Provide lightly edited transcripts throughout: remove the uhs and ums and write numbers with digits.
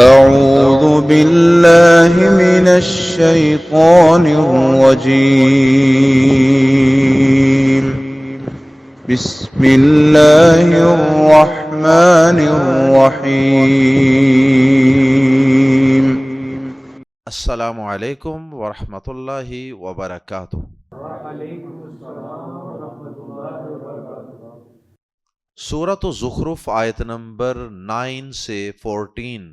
أعوذ بالله من الشيطان الرجيم. بسم الله الرحمن الرحيم. السلام علیکم ورحمۃ اللہ وبرکاتہ۔ سورۃ الزخرف آیت نمبر 9 سے 14۔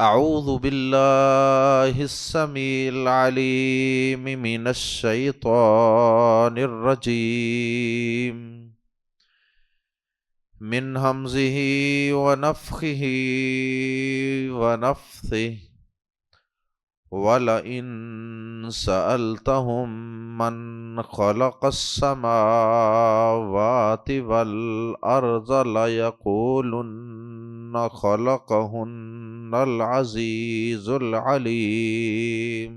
اعوذ باللہ السمیع العلیم من الشیطان الرجیم من ہمزہ ونفخہ ونفثہ وَلَئِن سَأَلْتَهُم مَّن خَلَقَ السَّمَاوَاتِ وَالْأَرْضَ لَيَقُولُنَّ خَلَقَهُنَّ الْعَزِيزُ الْعَلِيمُ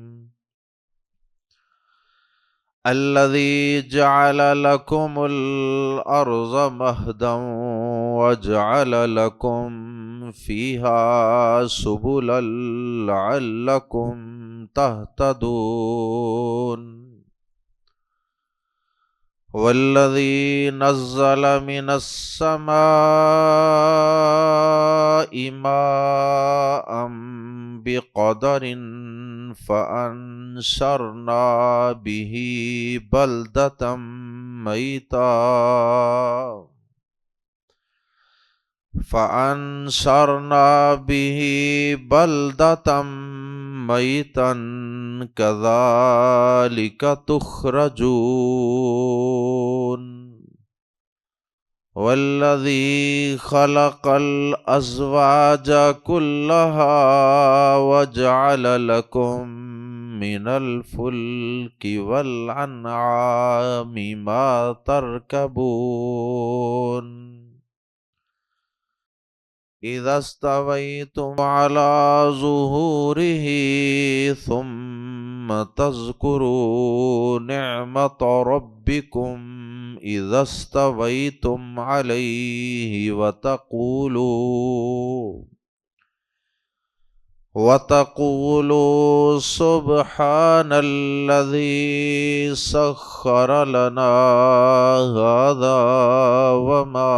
الَّذِي جَعَلَ لَكُمُ الْأَرْضَ مَهْدًا وَجَعَلَ لَكُمْ فِيهَا سُبُلًا لَعَلَّكُمْ تَهْتَدُونَ وَالَّذِي نَزَّلَ مِنَ السَّمَاءِ مَاءً بِقَدَرٍ فَأَنشَرْنَا بِهِ بَلْدَةً مَيْتًا كَذَلِكَ تُخْرَجُونَ وَالَّذِي خَلَقَ الْأَزْوَاجَ كُلَّهَا وَجَعَلَ لَكُم مِّنَ الْفُلْكِ وَالْأَنْعَامِ مَا تَرْكَبُونَ إِذَا اسْتَوَيْتُمْ عَلَى ظُهُورِهِ ثُمَّ تَذْكُرُوا نِعْمَةَ رَبِّكُمْ إِذَا اسْتَوَيْتُمْ عَلَيْهِ وَتَقُولُوا سُبْحَانَ الَّذِي سَخَّرَ لَنَا هَذَا وَمَا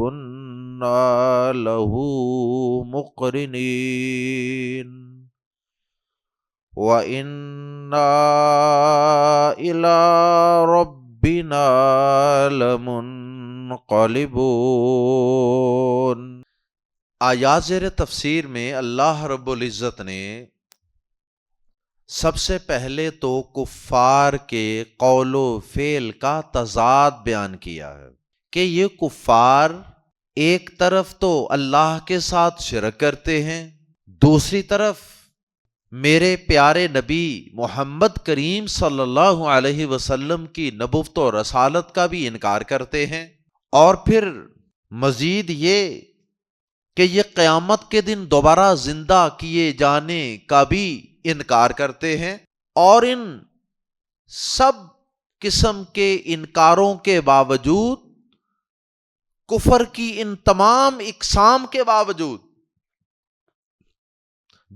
كُنَّا لَهُ مُقْرِنِينَ وَإِنَّا إِلَى رَبِّنَا لَمُنْقَلِبُونَ۔ آیات زیر تفسیر میں اللہ رب العزت نے سب سے پہلے تو کفار کے قول و فعل کا تضاد بیان کیا ہے کہ یہ کفار ایک طرف تو اللہ کے ساتھ شرک کرتے ہیں، دوسری طرف میرے پیارے نبی محمد کریم صلی اللہ علیہ وسلم کی نبوت و رسالت کا بھی انکار کرتے ہیں، اور پھر مزید یہ کہ یہ قیامت کے دن دوبارہ زندہ کیے جانے کا بھی انکار کرتے ہیں، اور ان سب قسم کے انکاروں کے باوجود، کفر کی ان تمام اقسام کے باوجود،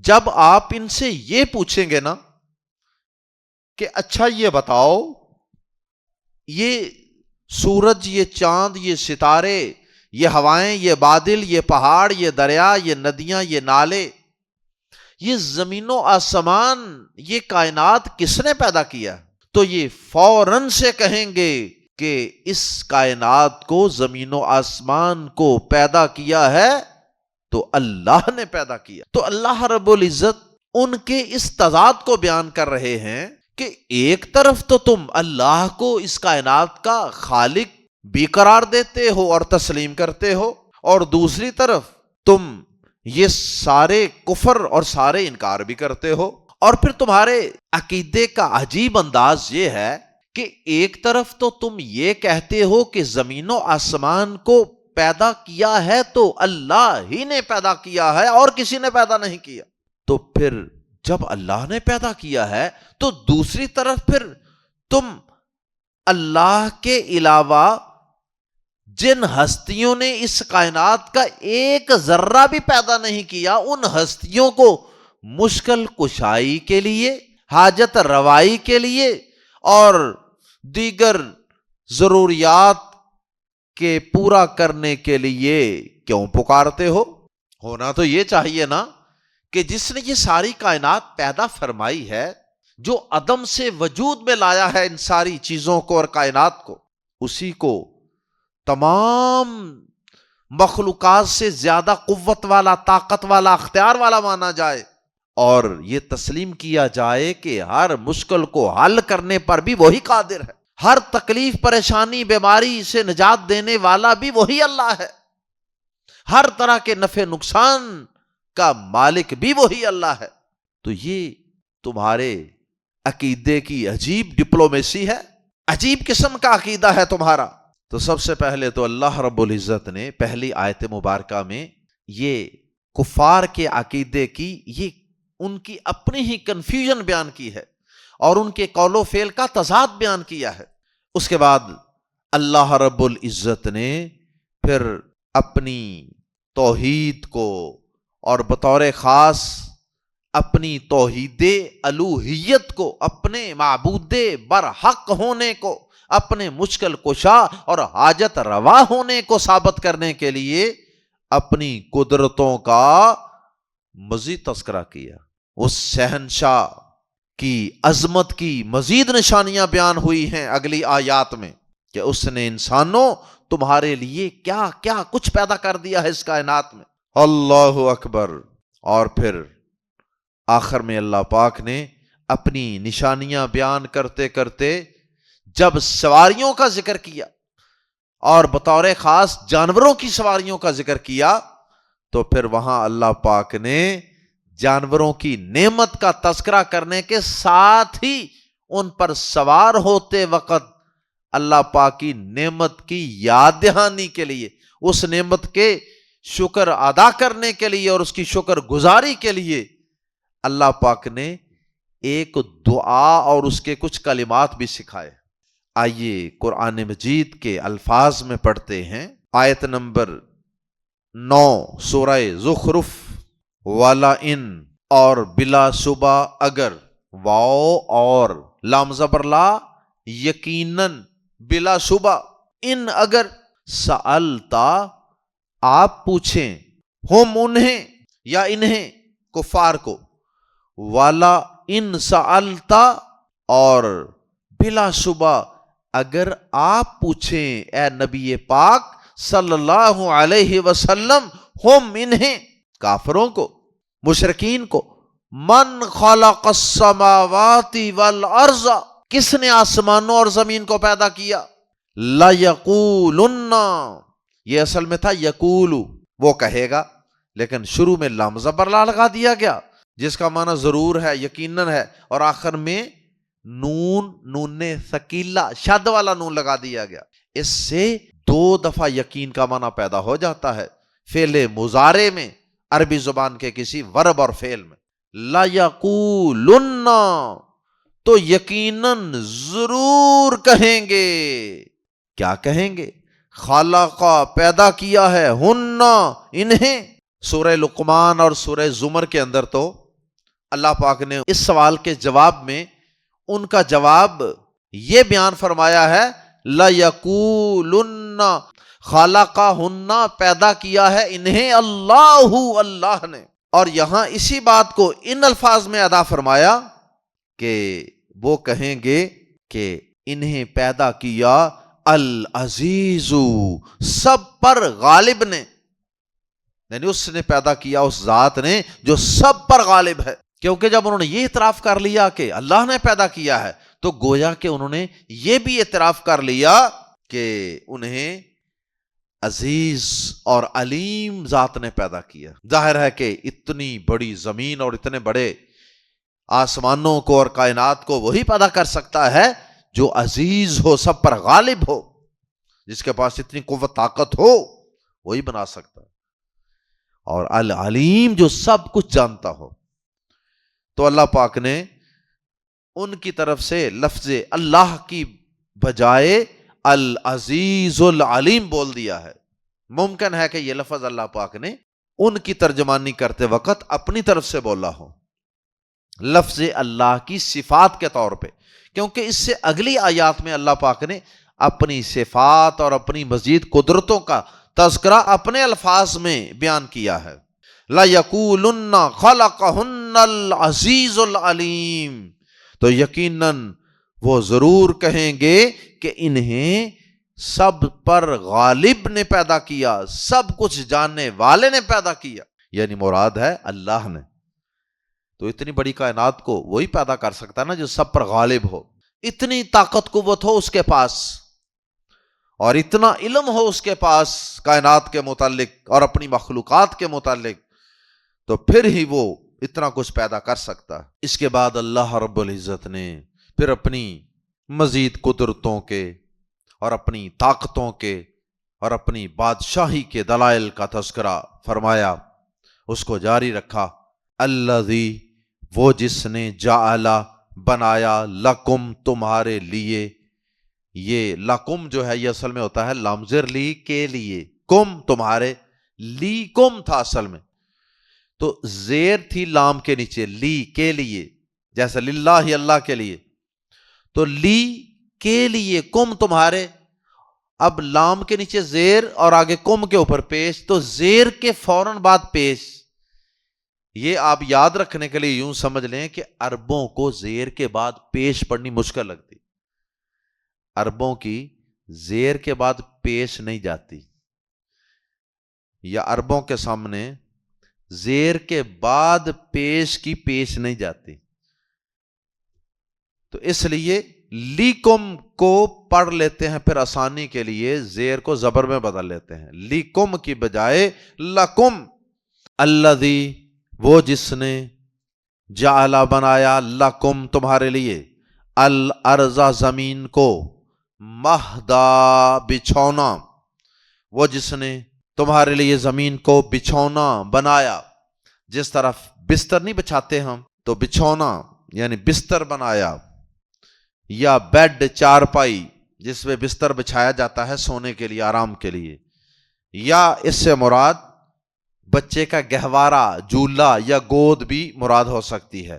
جب آپ ان سے یہ پوچھیں گے نا کہ اچھا یہ بتاؤ، یہ سورج، یہ چاند، یہ ستارے، یہ ہوائیں، یہ بادل، یہ پہاڑ، یہ دریا، یہ ندیاں، یہ نالے، یہ زمین و آسمان، یہ کائنات کس نے پیدا کیا؟ تو یہ فوراً سے کہیں گے کہ اس کائنات کو، زمین و آسمان کو پیدا کیا ہے تو اللہ نے پیدا کیا۔ تو اللہ رب العزت ان کے اس تضاد کو بیان کر رہے ہیں کہ ایک طرف تو تم اللہ کو اس کائنات کا خالق بھی قرار دیتے ہو اور تسلیم کرتے ہو، اور دوسری طرف تم یہ سارے کفر اور سارے انکار بھی کرتے ہو، اور پھر تمہارے عقیدے کا عجیب انداز یہ ہے کہ ایک طرف تو تم یہ کہتے ہو کہ زمین و آسمان کو پیدا کیا ہے تو اللہ ہی نے پیدا کیا ہے اور کسی نے پیدا نہیں کیا، تو پھر جب اللہ نے پیدا کیا ہے تو دوسری طرف پھر تم اللہ کے علاوہ جن ہستیوں نے اس کائنات کا ایک ذرہ بھی پیدا نہیں کیا، ان ہستیوں کو مشکل کشائی کے لیے، حاجت روائی کے لیے اور دیگر ضروریات کے پورا کرنے کے لیے کیوں پکارتے ہو؟ ہونا تو یہ چاہیے نا کہ جس نے یہ ساری کائنات پیدا فرمائی ہے، جو عدم سے وجود میں لایا ہے ان ساری چیزوں کو اور کائنات کو، اسی کو تمام مخلوقات سے زیادہ قوت والا، طاقت والا، اختیار والا مانا جائے، اور یہ تسلیم کیا جائے کہ ہر مشکل کو حل کرنے پر بھی وہی قادر ہے، ہر تکلیف، پریشانی، بیماری سے نجات دینے والا بھی وہی اللہ ہے، ہر طرح کے نفع نقصان کا مالک بھی وہی اللہ ہے۔ تو یہ تمہارے عقیدے کی عجیب ڈپلومیسی ہے، عجیب قسم کا عقیدہ ہے تمہارا۔ تو سب سے پہلے تو اللہ رب العزت نے پہلی آیت مبارکہ میں یہ کفار کے عقیدے کی، یہ ان کی اپنی ہی کنفیوژن بیان کی ہے اور ان کے قول و فعل کا تضاد بیان کیا ہے۔ اس کے بعد اللہ رب العزت نے پھر اپنی توحید کو اور بطور خاص اپنی توحید الوہیت کو، اپنے معبود برحق ہونے کو، اپنے مشکل کشا اور حاجت روا ہونے کو ثابت کرنے کے لیے اپنی قدرتوں کا مزید تذکرہ کیا۔ اس شہنشاہ کی عظمت کی مزید نشانیاں بیان ہوئی ہیں اگلی آیات میں کہ اس نے انسانوں تمہارے لیے کیا کیا کچھ پیدا کر دیا ہے اس کائنات میں۔ اللہ اکبر۔ اور پھر آخر میں اللہ پاک نے اپنی نشانیاں بیان کرتے کرتے جب سواریوں کا ذکر کیا اور بطور خاص جانوروں کی سواریوں کا ذکر کیا، تو پھر وہاں اللہ پاک نے جانوروں کی نعمت کا تذکرہ کرنے کے ساتھ ہی ان پر سوار ہوتے وقت اللہ پاک کی نعمت کی یاد دہانی کے لیے، اس نعمت کے شکر ادا کرنے کے لیے اور اس کی شکر گزاری کے لیے اللہ پاک نے ایک دعا اور اس کے کچھ کلمات بھی سکھائے۔ آئیے قرآن مجید کے الفاظ میں پڑھتے ہیں۔ آیت نمبر 9 سورہ زخرف۔ والا ان، اور بلا شبہ اگر، واو اور لام زبر لا، یقیناً، بلا شبہ، ان اگر، سألتا آپ پوچھیں، ہم انہیں یا انہیں کفار کو، والا ان سألتا اور بلا شبہ اگر آپ پوچھیں اے نبی پاک صلی اللہ علیہ وسلم، ہم انہیں، کافروں کو، مشرکین کو، من خلق السماوات والارض، کس نے آسمانوں اور زمین کو پیدا کیا، لَيَقُولُنَّ، یہ اصل میں تھا یقولو، وہ کہے گا، لیکن شروع میں لام زبر لا لگا دیا گیا جس کا معنی ضرور ہے، یقیناً ہے، اور آخر میں نون ثقیلہ، شد والا نون لگا دیا گیا۔ اس سے 2 دفعہ یقین کا معنی پیدا ہو جاتا ہے فعل مضارع میں، عربی زبان کے کسی ورب اور فعل میں۔ لَيَقُولُنَّ، تو یقیناً ضرور کہیں گے۔ کیا کہیں گے؟ خالق، پیدا کیا ہے، ہن، انہیں۔ سورہ لقمان اور سورہ زمر کے اندر تو اللہ پاک نے اس سوال کے جواب میں ان کا جواب یہ بیان فرمایا ہے، لَيَقُولُنَّ، خَلَقَهُنَّ، پیدا کیا ہے انہیں اللہ نے۔ اور یہاں اسی بات کو ان الفاظ میں ادا فرمایا کہ وہ کہیں گے کہ انہیں پیدا کیا العزیز، سب پر غالب نے، یعنی اس نے پیدا کیا اس ذات نے جو سب پر غالب ہے۔ کیونکہ جب انہوں نے یہ اعتراف کر لیا کہ اللہ نے پیدا کیا ہے، تو گویا کہ انہوں نے یہ بھی اعتراف کر لیا کہ انہیں عزیز اور علیم ذات نے پیدا کیا۔ ظاہر ہے کہ اتنی بڑی زمین اور اتنے بڑے آسمانوں کو اور کائنات کو وہی پیدا کر سکتا ہے جو عزیز ہو، سب پر غالب ہو، جس کے پاس اتنی قوت طاقت ہو، وہی بنا سکتا ہے، اور العلیم، جو سب کچھ جانتا ہو۔ تو اللہ پاک نے ان کی طرف سے لفظ اللہ کی بجائے العزیز العلیم بول دیا ہے۔ ممکن ہے کہ یہ لفظ اللہ پاک نے ان کی ترجمانی کرتے وقت اپنی طرف سے بولا ہو، لفظ اللہ کی صفات کے طور پہ، کیونکہ اس سے اگلی آیات میں اللہ پاک نے اپنی صفات اور اپنی مزید قدرتوں کا تذکرہ اپنے الفاظ میں بیان کیا ہے۔ لَيَقُولُنَّ خَلَقَهُنَّ الْعَزِيزُ الْعَلِيمُ، تو یقیناً وہ ضرور کہیں گے کہ انہیں سب پر غالب نے پیدا کیا، سب کچھ جاننے والے نے پیدا کیا، یعنی مراد ہے اللہ نے۔ تو اتنی بڑی کائنات کو وہی پیدا کر سکتا ہے نا جو سب پر غالب ہو، اتنی طاقت قوت ہو اس کے پاس، اور اتنا علم ہو اس کے پاس کائنات کے متعلق اور اپنی مخلوقات کے متعلق، تو پھر ہی وہ اتنا کچھ پیدا کر سکتا ہے۔ اس کے بعد اللہ رب العزت نے پھر اپنی مزید قدرتوں کے اور اپنی طاقتوں کے اور اپنی بادشاہی کے دلائل کا تذکرہ فرمایا، اس کو جاری رکھا۔ الذی، وہ جس نے جعل، بنایا، لکم، تمہارے لیے، یہ لکم جو ہے یہ اصل میں ہوتا ہے لامزر لی کے لیے، کم تمہارے، لی کم تھا اصل میں، تو زیر تھی لام کے نیچے، لی کے لیے، جیسے للہ اللہ کے لیے، تو لی کے لیے، کم تمہارے، اب لام کے نیچے زیر اور آگے کم کے اوپر پیش، تو زیر کے فوراً بعد پیش، یہ آپ یاد رکھنے کے لیے یوں سمجھ لیں کہ عربوں کو زیر کے بعد پیش پڑھنی مشکل لگتی، عربوں کی زیر کے بعد پیش نہیں جاتی، یا عربوں کے سامنے زیر کے بعد پیش کی پیش نہیں جاتی، تو اس لیے لیکم کو پڑھ لیتے ہیں، پھر آسانی کے لیے زیر کو زبر میں بدل لیتے ہیں، لیکم کی بجائے لکم۔ الذی، وہ جس نے جعل، بنایا، لکم، تمہارے لیے، الارض، زمین کو، مہدا، بچھونا، وہ جس نے تمہارے لیے زمین کو بچھونا بنایا، جس طرف بستر نہیں بچھاتے ہم، تو بچھونا یعنی بستر بنایا، یا بیڈ، چارپائی جس میں بستر بچھایا جاتا ہے سونے کے لیے، آرام کے لیے، یا اس سے مراد بچے کا گہوارہ، جھولا یا گود بھی مراد ہو سکتی ہے۔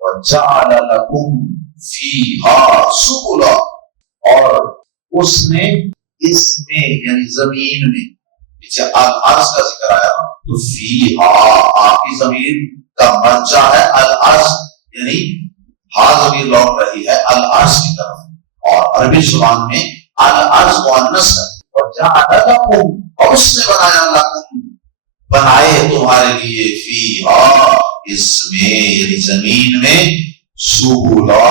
وَجَعَلَ لَكُمْ فِيهَا سُبُلًا، اور اس نے اس میں یعنی زمین میں، پیچھے الارض کا ذکر آیا تو فیہا، آپ کی زمین کا مرجع ہے الارض، یعنی ہاں زمین لوٹ رہی ہے الارض کی طرف، اور عربی زبان میں الارض مؤنث ہے، اور جعل لکم، اور اس نے بنایا، لکم، بنائے تمہارے لیے، فیہا، اس میں یعنی زمین میں، سبلا،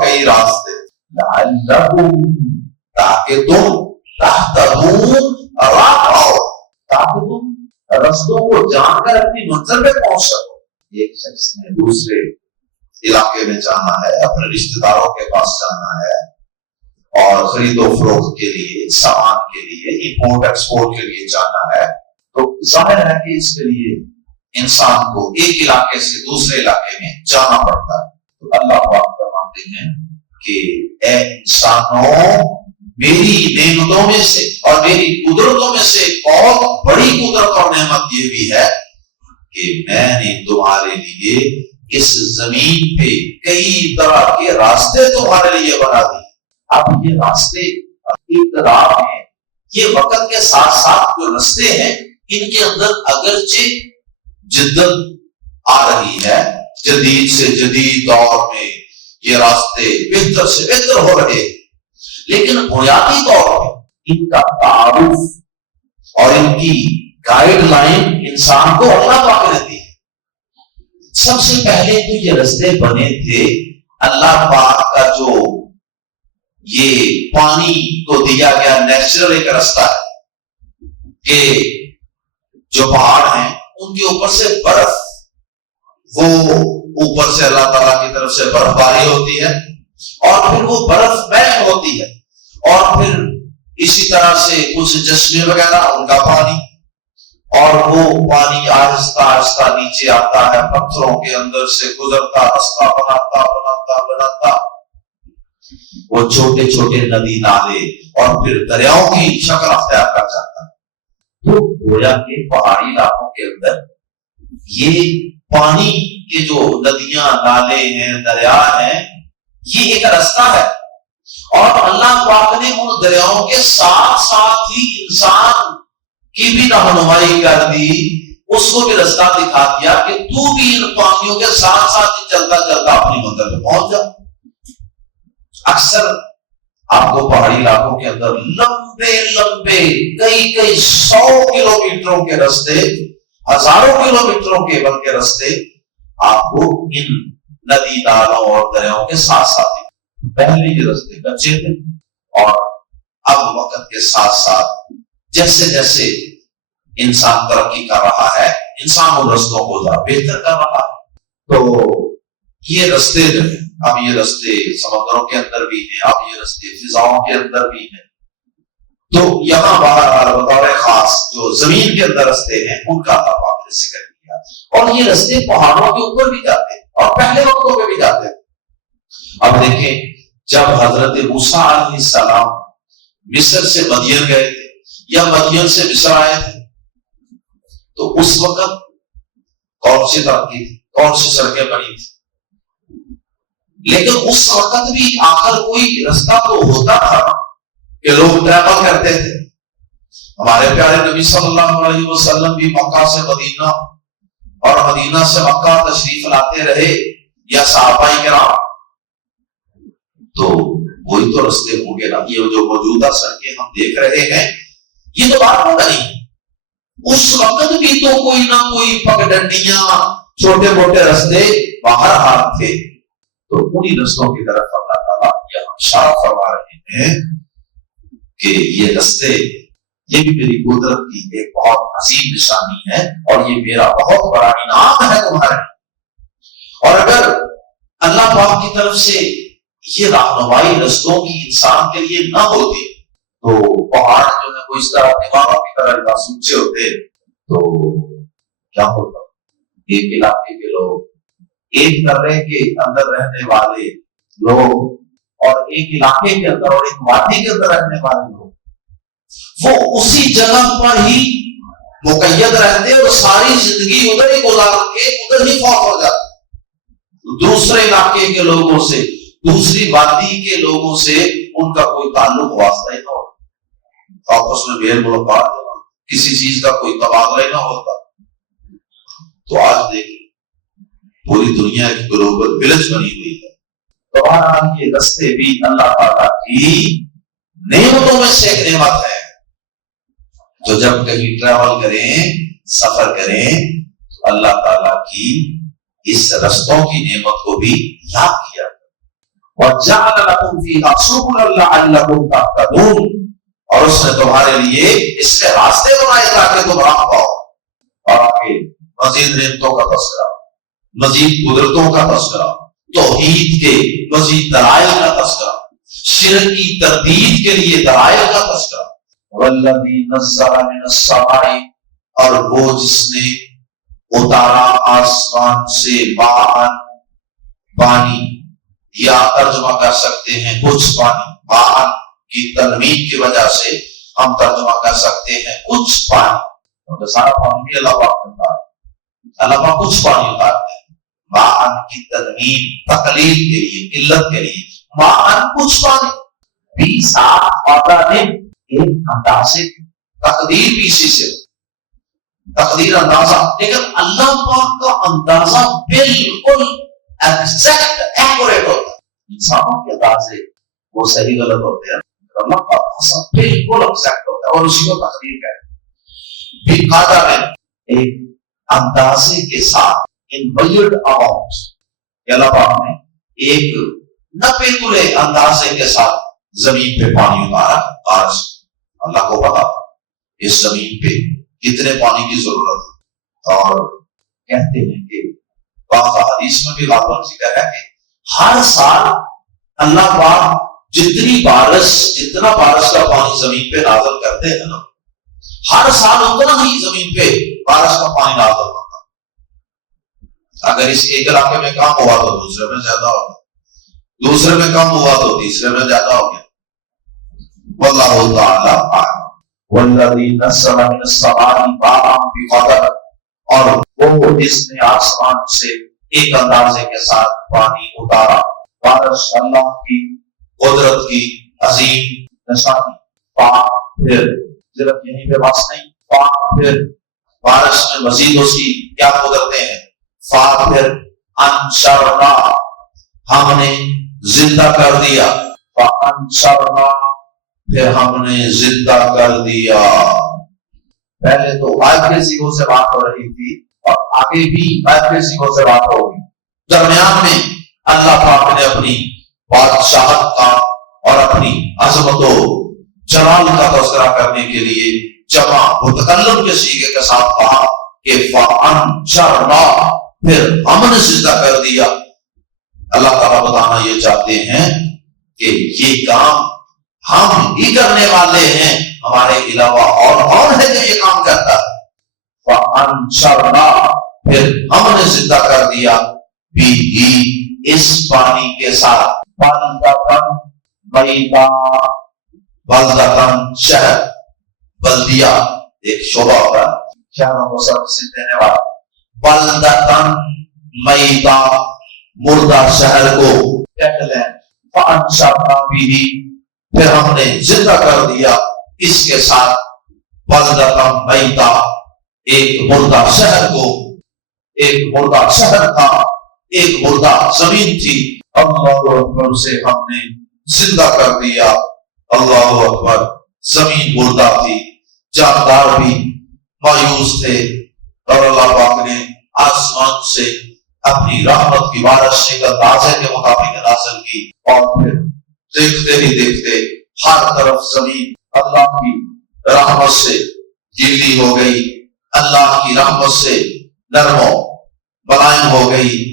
کئی راستے، لعلکم، تاکہ تم تہتدون، راہ پاؤ، تاکہ تم رستوں کو جان کر اپنی منزل پہ پہنچ سکو۔ ایک شخص نے دوسرے علاقے میں جانا ہے، اپنے رشتہ داروں کے پاس جانا ہے، اور خرید و فروخت کے لیے، سامان کے لیے، امپورٹ ایکسپورٹ کے لیے جانا ہے، تو ظاہر ہے کہ اس کے لیے انسان کو ایک علاقے سے دوسرے علاقے میں جانا پڑتا ہے۔ تو اللہ پاک فرماتے ہیں کہ اے انسانوں، میری نعمتوں میں سے اور میری قدرتوں میں سے بہت بڑی قدرت اور نعمت یہ بھی ہے کہ میں نے تمہارے لیے اس زمین پہ کئی طرح کے راستے تمہارے لیے بنا دیے۔ اب یہ راستے اقتدار ہیں، یہ وقت کے ساتھ ساتھ جو راستے ہیں ان کے اندر اگرچہ جدت آ رہی ہے، جدید سے جدید دور میں یہ راستے بہتر سے بہتر ہو رہے ہیں، لیکن بنیادی طور پر ان کا تعارف اور ان کی گائیڈ لائن انسان کو اللہ پاک نے دی ہے۔ سب سے پہلے تو یہ راستے بنے تھے اللہ پاک کا جو یہ پانی کو دیا گیا نیچرل ایک راستہ ہے کہ جو پہاڑ ہیں ان کے اوپر سے برف، وہ اوپر سے اللہ تعالیٰ کی طرف سے برف باری ہوتی ہے، اور پھر وہ برف مہر ہوتی ہے، اور پھر اسی طرح سے کچھ چشمے وغیرہ ان کا پانی، اور وہ پانی آہستہ آہستہ نیچے آتا ہے، پتھروں کے اندر سے گزرتا، راستہ بناتا بناتا بناتا وہ چھوٹے چھوٹے ندی نالے اور پھر دریاؤں کی شکل اختیار کر جاتا ہے۔ تو گویا کے پہاڑی علاقوں کے اندر یہ پانی کے جو ندیاں نالے ہیں دریا ہیں یہ ایک رستہ ہے، اور اللہ پاک نے ان دریاؤں کے ساتھ ساتھ ہی انسان کی بھی رہنمائی کر دی، اس کو بھی رستہ دکھا دیا کہ تو بھی ان پانیوں کے ساتھ ساتھ ہی چلتا چلتا اپنی منزل پہ پہنچ جا۔ اکثر آپ کو پہاڑی علاقوں کے اندر لمبے لمبے کئی 100 کلومیٹروں کے رستے، ہزاروں کلومیٹروں کے بلکہ رستے آپ کو ان ندی نالوں اور دریاؤں کے ساتھ ساتھ ہی، پہلے یہ رستے کچے تھے اور اب وقت کے ساتھ ساتھ جیسے جیسے انسان ترقی کر رہا ہے انسان ان رستوں کو ذرا بہتر کر رہا ہے۔ تو یہ رستے جو ہیں، اب یہ رستے سمندروں کے اندر بھی ہیں، اب یہ رستے فضاؤں کے اندر بھی ہیں۔ تو یہاں باہر بطور خاص جو زمین کے اندر رستے ہیں ان کا اللہ پاک نے ذکر کیا، اور یہ رستے پہاڑوں کے اوپر بھی جاتے ہیں اور پہلے وقتوں میں بھی جاتے ہیں۔ اب دیکھیں جب حضرت موسیٰ علیہ السلام مصر سے مدین گئے تھے یا مدین سے مصر آئے تھے تو اس وقت کون سی ترقی تھی، کون سی سڑکیں بنی تھی، لیکن اس وقت بھی آخر کوئی رستہ تو ہوتا تھا کہ لوگ ٹریول کرتے تھے۔ ہمارے پیارے نبی صلی اللہ علیہ وسلم بھی مکہ سے مدینہ اور مدینہ سے مکہ تشریف لاتے رہے یا صحابہ کرام، تو وہی تو رستے ہوں گے نا۔ یہ جو موجودہ سڑکیں ہم دیکھ رہے ہیں یہ تو بات ہوگا نہیں، اس وقت بھی تو کوئی نہ کوئی پگڈنڈیاں چھوٹے موٹے رستے باہر ہاتھ تھے۔ تو انہی رستوں کی طرف اللہ تعالیٰ یہاں اشارہ فرما رہے ہیں کہ یہ رستے، یہ بھی میری قدرت کی ایک بہت عظیم نشانی ہے اور یہ میرا بہت بڑا انعام ہے تمہارے۔ اور اگر اللہ پاک کی طرف سے یہ رہنمائی رستوں کی انسان کے لیے نہ ہوتی تو پہاڑ جو ہے وہ اس طرح دیواروں کی طرح اونچے ہوتے تو کیا ہوتا؟ ایک علاقے کے لوگ، ایک درے کے اندر رہنے والے لوگ اور ایک علاقے کے اندر اور ایک وادی کے اندر رہنے والے لوگ وہ اسی جگہ پر ہی مقید رہتے اور ساری زندگی ادھر ہی گزار کے ادھر ہی فوت ہو جاتے۔ دوسرے علاقے کے لوگوں سے، دوسری وادی کے لوگوں سے ان کا کوئی تعلق واسطہ ہی نہ ہوتا، آپس میں میل ملاقات کسی چیز کا کوئی تبادلہ ہی نہ ہوتا۔ تو آج دیکھیں پوری دنیا کی گلوبل ولیج بنی ہوئی ہے۔ تو بہرحال یہ رستے بھی اللہ تعالیٰ کی نعمتوں میں سے ایک نعمت ہے، جو جب کہیں ٹریول کریں، سفر کریں تو اللہ تعالیٰ کی اس رستوں کی نعمت کو بھی یاد کیا۔ وَجَعَلَ لَكُمْ فِيهَا سُبُلًا لَعَلَّكُمْ تَهْتَدُونَ، اور اس نے تمہارے لیے اس کے راستے بنائے تاکہ تم راہ پاؤ۔ اور آگے مزید نعمتوں کا تذکرہ، مزید قدرتوں کا تذکرہ، توحید کے مزید دلائل کا تذکرہ، شرک کی تردید کے لیے دلائل کا تذکرہ۔ وَالَّذِي نَزَّلَ مِنَ السَّمَاءِ، اور وہ جس نے اتارا آسمان سے ماءً پانی، یا ترجمہ کر سکتے ہیں کچھ پانی، ماءً کی تنوین کی وجہ سے ہم ترجمہ کر سکتے ہیں کچھ پانی، کیونکہ سارا پانی بھی اللہ پاک کرتا ہے، اللہ پاک کچھ پانی اتارتے ہیں۔ ماءً کی تنوین تقلیل کے لیے، قلت کے لیے، ماءً کچھ پانی، بھی ساتھ آتا ہے ایک اندازے، تقدیر بھی اسی سے، تقدیر اندازہ، لیکن اللہ پاک کا اندازہ بالکل ایگزیکٹ ایکوریٹ ہوتا ہے۔ انسانوں کے اندازے وہ صحیح غلط ہوتے ہیں، اللہ کا اندازہ بالکل ایگزیکٹ ہوتا ہے اور اسی کو تقدیر کہتے ہیں۔ بھی قادر ہے ایک اندازے کے ساتھ، ان ویلڈ اماؤنٹس، اللہ پاک نے ایک نپے تلے اندازے کے ساتھ زمین پہ پانی اتارا۔ آج اللہ کو پتا تھا اس زمین پہ کتنے پانی کی ضرورت ہے، اور کہتے ہیں کہ بعض حدیث میں بھی غالباً ذکر ہے کہ ہر سال اللہ پاک جتنا بارش کا پانی زمین پہ نازل کرتے ہیں نا، ہر سال اتنا ہی زمین پہ بارش کا پانی نازل ہوتا۔ اگر اس ایک علاقے میں کم ہوا تو دوسرے میں زیادہ ہوتا، دوسرے میں کم ہوا تو تیسرے میں زیادہ ہو گیا. واللہ تعالی اعلم. والذی نزل من السماء ماء بقدر، اور وہ جس نے آسمان سے ایک اندازے کے ساتھ پانی اتارا. بارش اللہ کی قدرت کی عظیم نشانی. پاک پھر صرف یہیں پہ بس نہیں، پاک پھر بارش میں مزید اس کی کیا قدرتیں ہیں. پاک پھر انشرنا، ہم نے زندہ کر دیا. فانشرنا، پھر ہم نے زندہ کر دیا. پہلے تو غائب کے سیغوں سے بات ہو رہی تھی اور آگے بھی غائب کے سیغوں سے بات ہوگی. درمیان میں اللہ پاک نے اپنی بادشاہت کا اور اپنی عظمت و جلال کا تذکرہ کرنے کے لیے جمع متکلم کے صیغے کے ساتھ کہا کہ فانشرنا، پھر ہم نے زندہ کر دیا. اللہ تعالیٰ بتانا یہ چاہتے ہیں کہ یہ کام ہم ہی کرنے والے ہیں، ہمارے علاوہ اور ہے جو یہ کام کرتا ہے. فانشرنا، پھر ہم نے زندہ کر دیا بھی اس پانی کے ساتھ. بلدتن میتا، بلدتن شہر، بلدیہ ایک شعبہ ہوتا ہے شہروں کو سروس دینے والا. بلدتن میتا، مردہ شہر کو فانشرنا بھی، پھر ہم نے زندہ کر دیا اس کے ساتھ. بلدتن میتا، ایک مردہ شہر کو. ایک مردہ شہر تھا، ایک مردہ زمین تھی. اللہ اکبر سے ہم نے زندہ کر دیا. اللہ اکبر. زمین مردہ تھی، جاندار بھی مایوس تھے، اور اللہ پاک نے آسمان سے اپنی رحمت کی بارش ایک اندازے کے مطابق نازل کی. اور پھر دیکھتے ہی دیکھتے ہر طرف زمین اللہ کی رحمت سے گیلی ہو گئی، اللہ کی رحمت سے نرم و ملائم ہو گئی.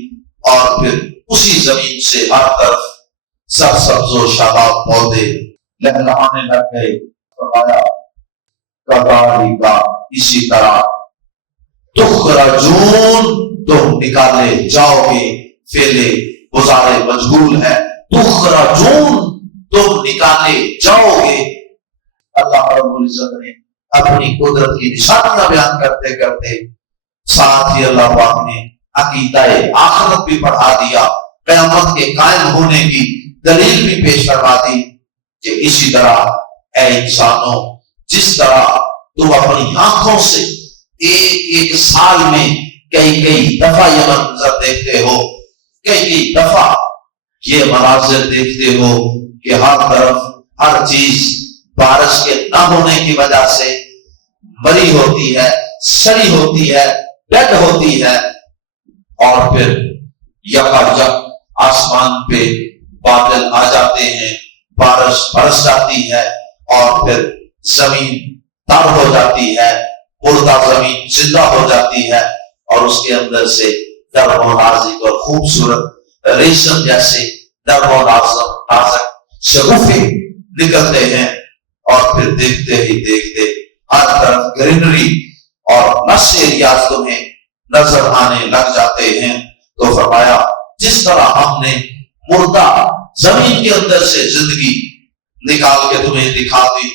اور پھر اسی زمین سے ہر طرف سرسبز و شاداب پودے لہلہانے لگ گئے. فرمایا کذالک، اسی طرح تخرجون، تم نکالے جاؤ گے. فعلے گزارے مجہول ہے. تخرجون، تم نکالے جاؤ گے. اللہ رب العزت نے اپنی قدرت کی نشانیاں بیان کرتے کرتے ساتھ ہی اللہ پاک نے عقیدہ آخرت بھی پڑھا دیا، قیامت کے قائم ہونے کی دلیل بھی پیش کروا دی کہ اسی طرح اے انسانوں، جس طرح تم اپنی آنکھوں سے ایک سال میں کئی دفعہ یہ منظر دیکھتے ہو، کئی دفعہ یہ مناظر دیکھتے ہو کہ ہر طرف ہر چیز بارش کے نہ ہونے کی وجہ سے مری ہوتی ہے، سڑی ہوتی ہے، ڈیڈ ہوتی ہے. اور پھر یکایک آسمان پہ بادل آ جاتے ہیں، بارش برس جاتی ہے، اور پھر زمین تر ہو جاتی ہے، مردہ زمین زندہ ہو جاتی ہے، اور اس کے اندر سے نرم و نازک اور خوبصورت ریشم جیسے نرم و نازک شگوفے نکلتے ہیں. اور پھر دیکھتے ہی دیکھتے ہر طرف گرینری اور نش ایریاز تمہیں نظر آنے لگ جاتے ہیں. تو فرمایا جس طرح ہم نے مردہ زمین کے اندر سے زندگی نکال کے تمہیں دکھا دی،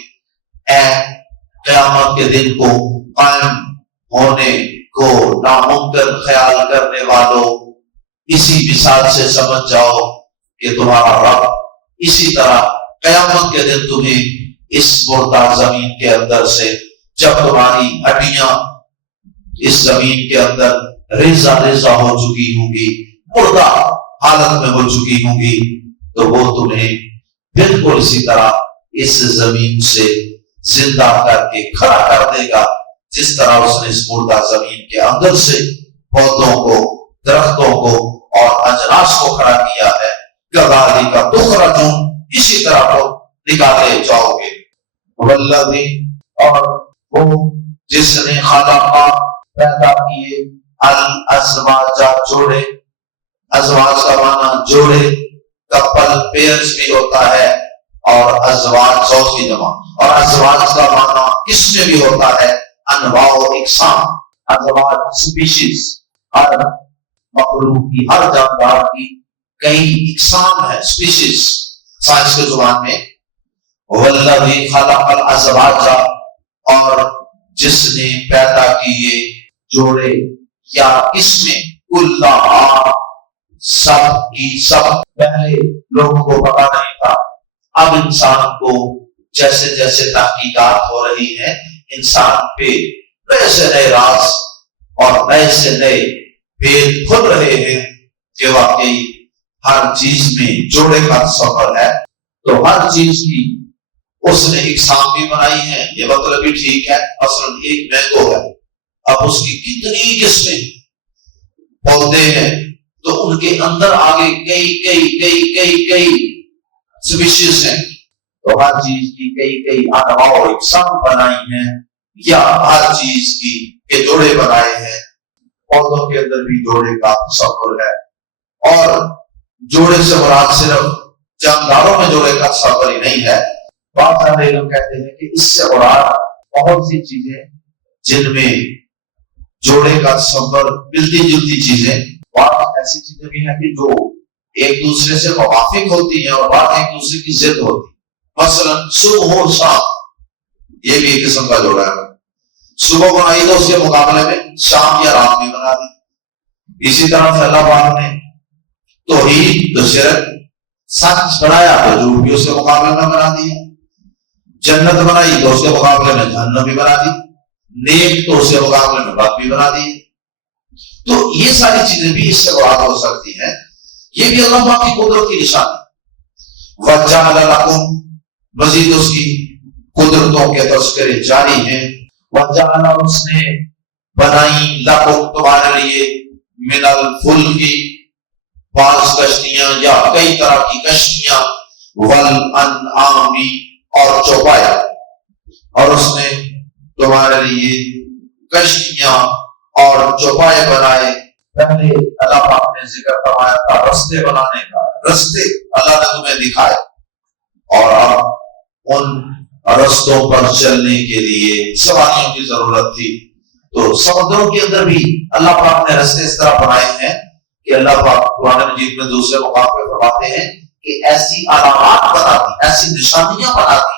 اے قیامت کے دن کو قائم ہونے کو ناممکن خیال کرنے والوں، اسی مثال سے سمجھ جاؤ کہ تمہارا رب اسی طرح قیامت کے دن تمہیں اس مردہ زمین کے اندر سے، جب تمہاری ہڈیاں اس زمین کے اندر ریزہ ریزہ ہو چکی ہوں گی، مردہ حالت میں ہو چکی ہوں گی، تو وہ تمہیں بالکل اسی طرح اس زمین سے زندہ کر کے کھڑا کر دے گا جس طرح اس نے اس مردہ زمین کے اندر سے پودوں کو، درختوں کو اور اجناس کو کھڑا کیا ہے. کذالک تخرجون، اسی طرح کو نکالے جاؤ گے. والذی، اور وہ جس نے خلقا، پیدا کیے، الازواج، جوڑے. ازواج کا معنی جوڑے، کپل، پیئرز بھی ہوتا ہے، اور ازواج زوج کی جمع، اور ازواج کا معنی اس میں بھی ہوتا ہے انواع و اقسام. ازواج سپیشیز، ہر مخلوق کی، ہر جاندار کی کئی اقسام ہے، اسپیشیز سائنس کے زبان میں. والذی خلق الازواج، اور جس نے پیدا کیے جوڑے، یا اس میں کلھا سب کی سب. پہلے لوگوں کو پتا نہیں تھا، اب انسان کو جیسے جیسے تحقیقات ہو رہی ہیں انسان پہ نئے سے نئے راز اور نئے سے نئے بھید کھل رہے ہیں کہ واقعی ہر چیز میں جوڑے کا تصور ہے. تو ہر چیز کی اس نے اقسام بھی بنائی ہیں، یہ مطلب بھی ٹھیک ہے. مثلا ایک مینگو ہے، اب اس کی کتنی قسمیں پودے ہیں، تو ان کے اندر آگے کئی کئی کئی کئی کئی سپیشیز ہیں. تو ہر چیز کی کئی کئی انواع و اقسام بنائی ہیں، یا ہر چیز کی کے جوڑے بنائے ہیں. پودوں کے اندر بھی جوڑے کا تصور ہے، اور جوڑے سے مراد صرف جانداروں میں جوڑے کا تصور ہی نہیں ہے. بہت سارے لوگ کہتے ہیں کہ اس سے مراد بہت سی چیزیں جن میں جوڑے کا تصور ملتی جلتی چیزیں، بہت ایسی چیزیں بھی ہیں کہ جو ایک دوسرے سے موافق ہوتی ہیں اور بات ایک دوسرے کی ضد ہوتی. مثلا صبح اور شام، یہ بھی ایک قسم کا جوڑا ہے. صبح بنائی تو اس کے مقابلے میں شام یا رات میں بنا دی. اسی طرح سے اللہ پاک نے توحید تو شرک، سچ بنایا تو جھوٹ بھی اس کے مقابلے میں بنا دی. جنت بنائی تو اس کے مقابلے میں جہنم بھی بنا دی. نیک تو اس کے مقابلے میں بد بھی بنا دی. تو یہ ساری چیزیں بھی اس سے مراد ہو سکتی ہیں. یہ بھی اللہ پاک کی قدرت کی نشانی. وَجَعَلَ لَكُمْ، مزید اس کی قدرتوں کے تذکرے جاری ہیں. وَجَعَلَ، اس نے بنائی، لَكُمْ، تمہارے لیے، مِنَ الْفُلْكِ، بعض کشتیاں یا کئی طرح کی کشتیاں، وَالْأَنْعَامِ، اور چوپایا. اور اس نے تمہارے لیے کشتیاں اور چوپائے بنائے. پہلے اللہ پاک نے ذکر فرمایا تھا رستے بنانے کا، رستے اللہ نے تمہیں دکھائے، اور اب ان رستوں پر چلنے کے لیے سواریوں کی ضرورت تھی. تو سمندروں کے اندر بھی اللہ پاک نے رستے اس طرح بنائے ہیں کہ اللہ پاک قرآن مجید میں دوسرے مقام پہ فرماتے ہیں کہ ایسی علامات بنا دی، ایسی نشانیاں بنا دی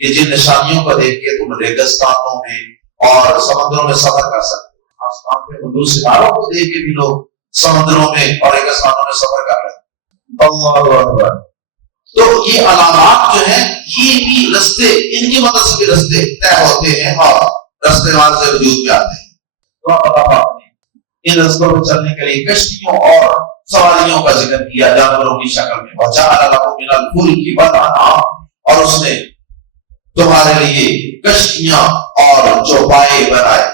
کہ جن نشانیوں کو دیکھ کے تم ریگستانوں میں اور سمندروں میں سفر کر سکتے. آسمان پہ حضور ستاروں کو دیکھ کے بھی لوگ سمندروں میں اور ریگستانوں میں سفر کر رہے ہیں. اللہ اکبر. تو یہ علامات جو ہیں یہ بھی رستے، ان کی مدد سے بھی رستے طے ہوتے ہیں اور رستے وہاں سے وجود میں آتے ہیں. تو اللہ پاک نے ان رستوں پر چلنے کے لیے کشتیوں اور سواریوں کا ذکر کیا جانوروں کی شکل میں. وَجَعَلَ لَكُم مِّنَ الْفُلْكِ وَالْأَنْعَامِ، اور اس نے تمہارے لیے کشتیاں اور چوپائے بنائے.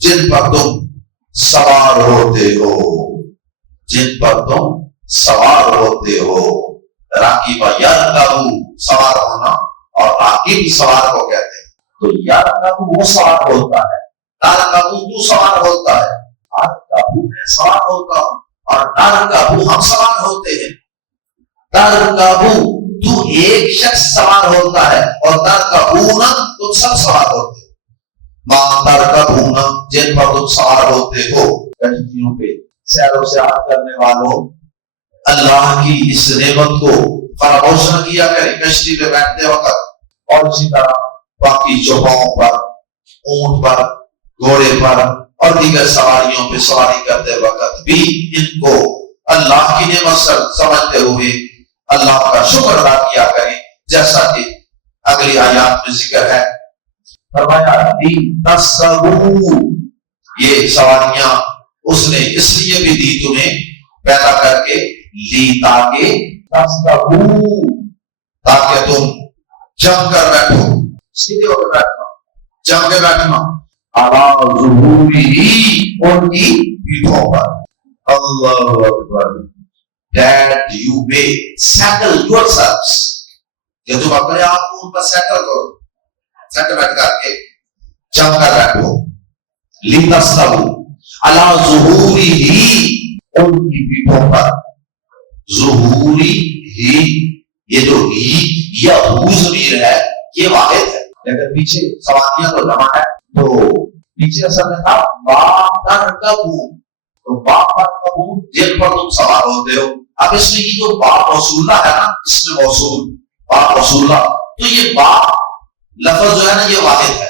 جن پر تم سوار ہوتے ہو، جن پر تم سوار ہوتے ہو. راکب یرکب، سوار ہونا، اور راکب سوار کو کہتے ہیں. تو یرکب وہ سوار ہوتا ہے، ترکب تو سوار ہوتا ہے، ارکب میں سوار ہوتا ہوں، اور نرکب ہم سوار ہوتے ہیں. ترکب تو ایک شخص سوار ہوتا ہے، اور ترکبون تم سب سوار ہوتے ہو. ماں ترکبون، جن پر تم سوار ہوتے ہو. کشتیوں پہ سیر و سیاحت کرنے والوں، اللہ کی اس نعمت کو فراموش نہ کیا کرے کشتی پہ بیٹھتے وقت. اور اسی طرح باقی چوپاؤں پر، اونٹ پر، گھوڑے پر اور دیگر سواریوں پہ سواری کرتے وقت بھی ان کو اللہ کی نعمت سمجھتے ہوئے اللہ کا شکر ادا کیا کریں، جیسا کہ اگلی آیات میں ذکر ہے. فرمایا لِتَسْتَوُوا، یہ سواریاں اس نے اس لیے بھی دی تمہیں پیدا کر کے، تاکہ تَسْتَوُوا، تاکہ تم جم کر بیٹھو، سیدھے ہو کے بیٹھنا، جم کے بیٹھنا. عَلَىٰ ظُهُورِهِ، ان کی پیٹھوں پر. اللہ اکبر. That you may settle yourselves، کہ تم اپنے آپ کو ان پر سیٹل کرو، سیٹلمنٹ کر کے جم کر بیٹھو. لِتَسْتَوُوا عَلَىٰ ظُهُورِهِ، ان کی پیٹھوں پر. ظُهُورِهِ، یہ جو یا ہو ضمیر ہے یہ واحد ہے، لیکن پیچھے سواریاں تو جمع ہے، تو پیچھے اصل میں تھا مَا تَرْكَبُوا، تو باپ مرکبون جن پر تم سوار ہوتے ہو. اب اس میں یہ جو باپ موصولہ ہے نا، اس میں موصول باپ موصولہ، تو یہ باپ لفظ جو ہے نا یہ واحد ہے،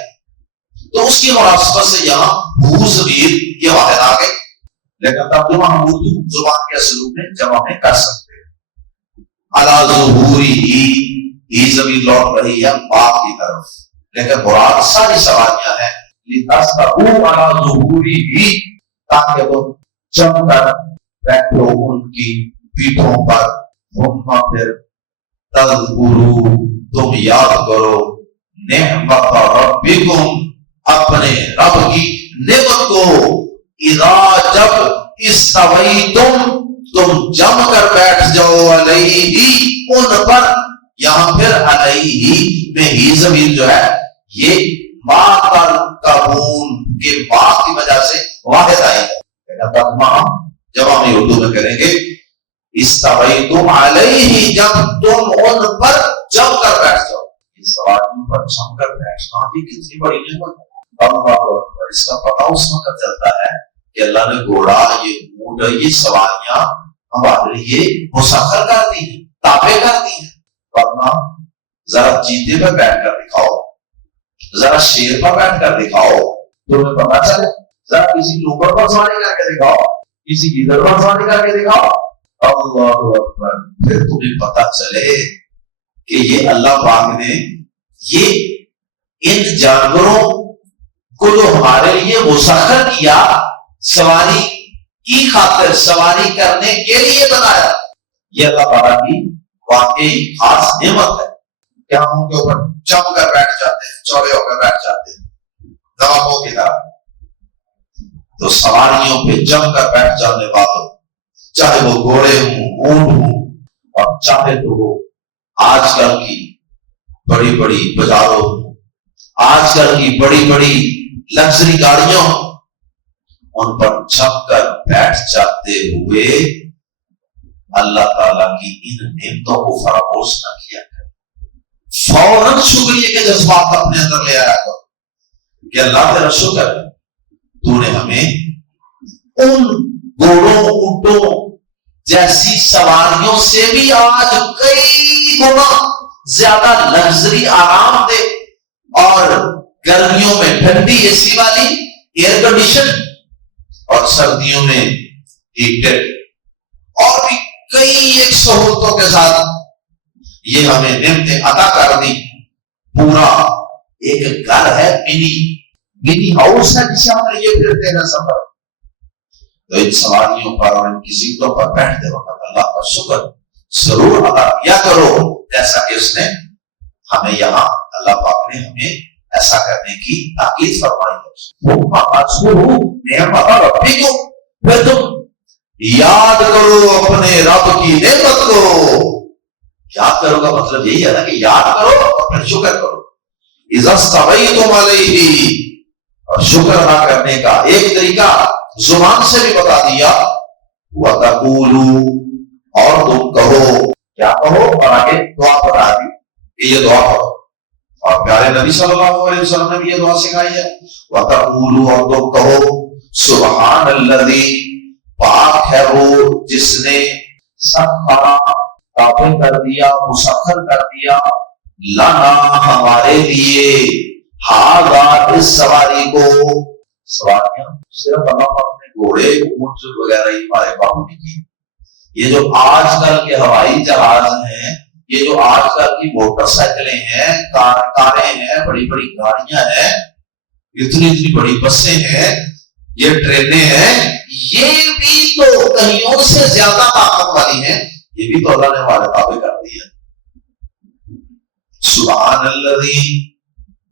تو اس کی مناسبت سے یہاں بھو ضمیر یہ واحد آ گئے. لیکن ترجمہ ہم اردو زبان کے اسلوب میں جمع میں کر سکتے ہیں. علی ظہوری ہی ضمیر لوٹ رہی ہے باپ کی طرف، لیکن مراد ساری سواریاں ہیں لتستووا علی ظہوری، تاکہ تم جم کر بیٹھو ان کی پیٹھوں پر. ثم پھر تذکروا تم یاد کرو نعمت ربکم اپنے رب کی نعمت کو. اذا جب استویتم تم جم کر بیٹھ جاؤ علیہ ان پر. یہاں پھر علیہ میں ہی ضمیر جو ہے یہ ما ترکبون کے بعد کی وجہ سے واحد آئی ہے. جب ہم اردو میں کریں گے استویتم علیہ، جب تم ان پر جم کر بیٹھ جاؤ. اس سواریوں پر جم کر بیٹھنا بھی کتنی بڑی نعمت ہے. اللہ اکبر. اس کا پتہ اس وقت چلتا ہے کہ اللہ نے گھوڑا، یہ اونٹ، یہ سواریاں ہمارے لیے مسخر کر دی ہیں، تابع کر دی ہیں. ورنہ ذرا چیتے پہ بیٹھ کر دکھاؤ، ذرا شیر پر بیٹھ کر دکھاؤ، تمہیں پتا چلے. ذرا کسی لوبر پر سواری کر کے دکھاؤ، کسی گیدڑ پر سواری کر کے دکھاؤ. اللہ اکبر. پھر تمہیں پتا چلے کہ یہ اللہ پاک نے یہ ان جانوروں کو جو ہمارے لیے مسخر کیا سواری کی خاطر، سواری کرنے کے لیے بنایا، یہ اللہ تعالیٰ کی واقعی خاص نعمت ہے کہ ہم ان کے اوپر جم کر بیٹھ جاتے ہیں، چوڑے ہو کر بیٹھ جاتے ہیں دماغوں کی طرح. تو سواریوں پہ جم کر بیٹھ جانے والوں، چاہے وہ گھوڑے ہوں، اونٹ ہوں، اور چاہے تو وہ آج کل کی بڑی بڑی بازاروں ہوں، آج کل کی بڑی بڑی لگژری گاڑیاں ہوں، ان پر جم کر بیٹھ جاتے ہوئے اللہ تعالیٰ کی ان نعمتوں کو فراموش نہ کیا کرے. فوراً شکریہ کے جذبات اپنے اندر لے آیا کرو کہ اللہ تیرا شکر ہے، تو نے ہمیں ان گھوڑوں، اونٹوں جیسی سواریوں سے بھی آج کئی گنا زیادہ لگژری آرام دے، اور گرمیوں میں ٹھنڈی اے سی والی ایئر کنڈیشن، اور سردیوں میں ہیٹڈ، اور بھی کئی ایک سہولتوں کے ساتھ یہ ہمیں نعمتیں عطا کر دی. پورا ایک گھر ہے، منی ہاؤس ہے جسے ہم لیے پھرتے ہیں سفر. تو ان سواریوں پر اور ان کی سیٹوں پر بیٹھتے وقت اللہ کا شکر ضرور ادا کیا کرو، جیسا کہ اس نے ہمیں یہاں اللہ پاک نے ہمیں ایسا کرنے کی تاکید فرمائی ہے. پھر تم یاد کرو اپنے رب کی نعمت کو. یاد کرو کا مطلب یہی ہے نا کہ یاد کرو اور پھر شکر کرو. اذا استویتم علیہ، اور شکر ادا کرنے کا ایک طریقہ زبان سے بھی بتا دیا. وَتَقُولُوا، اور تم کہو، کیا کہو، اور آگے دعا بتا دی کہ یہ دعا کرو. اور پیارے نبی صلی اللہ علیہ وسلم نے بھی یہ دعا سکھائی ہے. وَتَقُولُوا، اور تم کہو، سبحان الذی، پاک ہے وہ جس نے سخر، تابع کر دیا، مسخر کر دیا، لنا، ہمارے لیے، ہاذا، اس سواری کو. سواریاں صرف اللہ اپنے گھوڑے، اونٹ وغیرہ ہی ہمارے قابو نہیں کی. یہ جو آج کل کے ہوائی جہاز ہیں، یہ جو آج کل کی موٹر سائیکلیں ہیں، کاریں ہیں، بڑی بڑی گاڑیاں ہیں، اتنی بڑی بسیں ہیں، یہ ٹرینیں ہیں، یہ بھی تو کہیں اور سے زیادہ طاقت والی ہیں. یہ بھی تو اللہ نے ہمارے تابع کر دی ہے. سبحان الذی،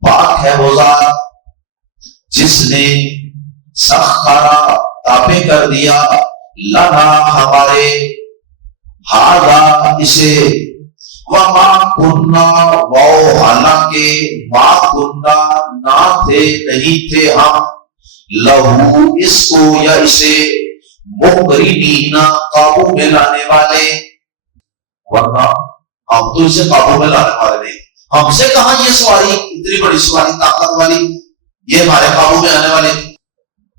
پاک ہے وہ ذات جس نے سخرا، تابع کر دیا، لنا، ہمارے، ہاذا، اسے، وما کننا، وہ حالانکہ، ما کننا، نہ تھے، نہیں تھے ہم، لہو، اس کو یا اسے، مقرنین، قابو میں لانے والے. ورنہ ہم تو اسے قابو میں لانے والے نہیں. ہم سے کہاں یہ سواری، اتنی بڑی سواری، طاقت والی، یہ ہمارے قابو میں آنے والے.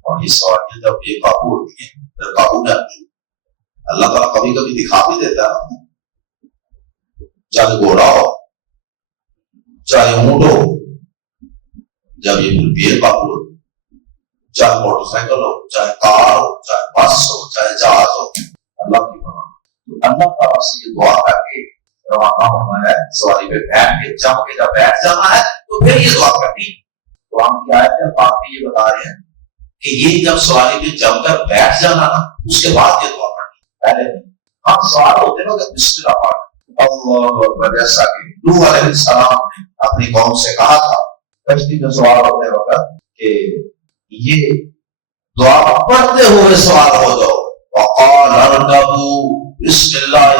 اور اور یہ سوالیاں جب بے قابو ہوتی ہیں پھر قابو میں آتی ہے. اللہ تعالیٰ کبھی کبھی دکھا بھی دیتا ہے, چاہے گھوڑا ہو چاہے اونٹ ہو, جب یہ بے قابو ہو, چاہے موٹر سائیکل ہو چاہے کار ہو چاہے بس ہو چاہے جہاز ہو, اللہ کی بنا. تو اللہ تعالیٰ سے یہ دعا کر کے روانہ ہونا ہے, سواری پہ بیٹھ کے جم کے جب بیٹھ جانا ہے تو پھر یہ دعا کرنی. تو ہم کیا ہے بات میں یہ بتا رہے ہیں کہ یہ جب سواری پہ جم کر بیٹھ جانا نا اس کے بعد یہ دعا کرنی. پہلے ہم سوار ہوتے ہیں نا کہ بسم اللہ پڑھ اللہ اکبر, جیسا کہ نوح علیہ السلام نے اپنی قوم سے کہا تھا کشتی میں سوار ہوتے وقت کہ یہ دعا پڑھتے ہوئے سوار ہو جاؤ. وقال اركبوا بسم الله